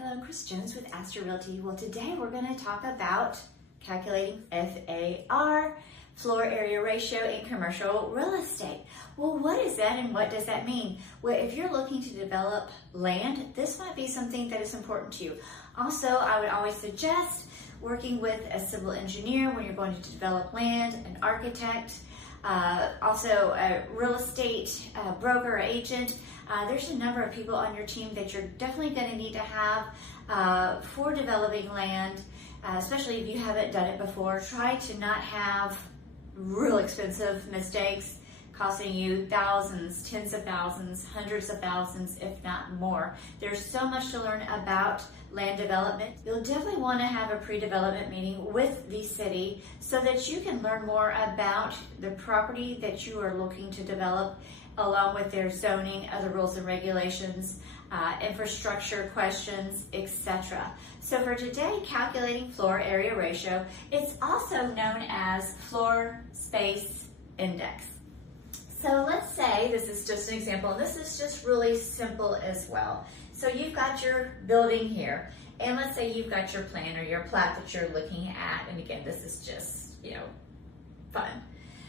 Hello, I'm Chris Jones with Astor Realty. Well, today we're going to talk about calculating FAR, floor area ratio in commercial real estate. Well, what is that and what does that mean? Well, if you're looking to develop land, this might be something that is important to you. Also, I would always suggest working with a civil engineer when you're going to develop land, an architect, also a real estate broker or agent. There's a number of people on your team that you're definitely going to need to have for developing land, especially if you haven't done it before. Try to not have real expensive mistakes costing you thousands, tens of thousands, hundreds of thousands, if not more. There's so much to learn about land development. You'll definitely want to have a pre-development meeting with the city so that you can learn more about the property that you are looking to develop, along with their zoning, other rules and regulations, infrastructure questions, etc. So for today, calculating floor area ratio, it's also known as floor space index. So let's say, this is just an example, and this is just really simple as well. So you've got your building here, and let's say you've got your plan or your plat that you're looking at, and again, this is just, fun.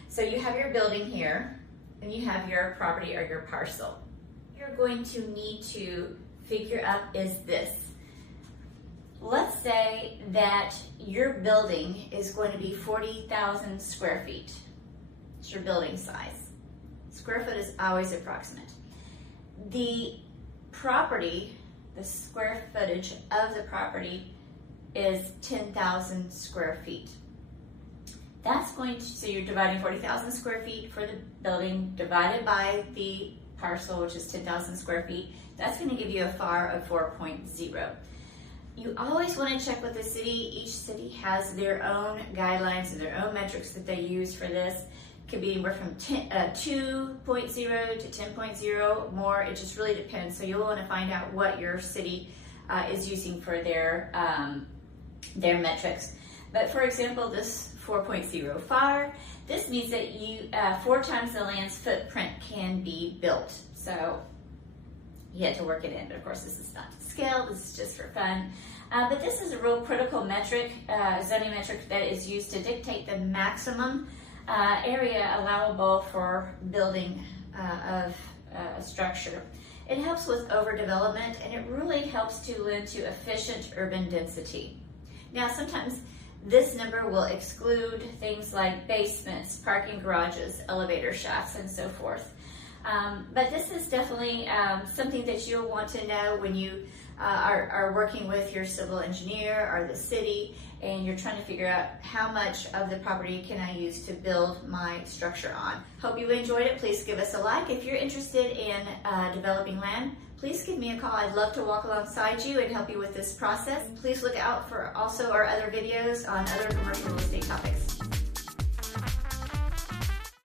So you have your building here, and you have your property or your parcel. You're going to need to figure out is this. Let's say that your building is going to be 40,000 square feet. It's your building size. Square foot is always approximate. The property, the square footage of the property is 10,000 square feet. That's going to, so you're dividing 40,000 square feet for the building divided by the parcel, which is 10,000 square feet. That's going to give you a FAR of 4.0. You always want to check with the city. Each city has their own guidelines and their own metrics that they use for this. Could be anywhere from 2.0 to 10.0 more. It just really depends. So you'll want to find out what your city is using for their metrics. But for example, this 4.0 FAR, this means that you 4 times the land's footprint can be built. So you had to work it in, but of course this is not to scale. This is just for fun. But this is a real critical metric, zoning metric that is used to dictate the maximum area allowable for building of a structure. It helps with overdevelopment, and it really helps to lend to efficient urban density. Now, sometimes this number will exclude things like basements, parking garages, elevator shafts, and so forth. But this is definitely something that you'll want to know when you are working with your civil engineer or the city, and you're trying to figure out how much of the property can I use to build my structure on. Hope you enjoyed it. Please give us a like. If you're interested in developing land, please give me a call. I'd love to walk alongside you and help you with this process. Please look out for also our other videos on other commercial real estate topics.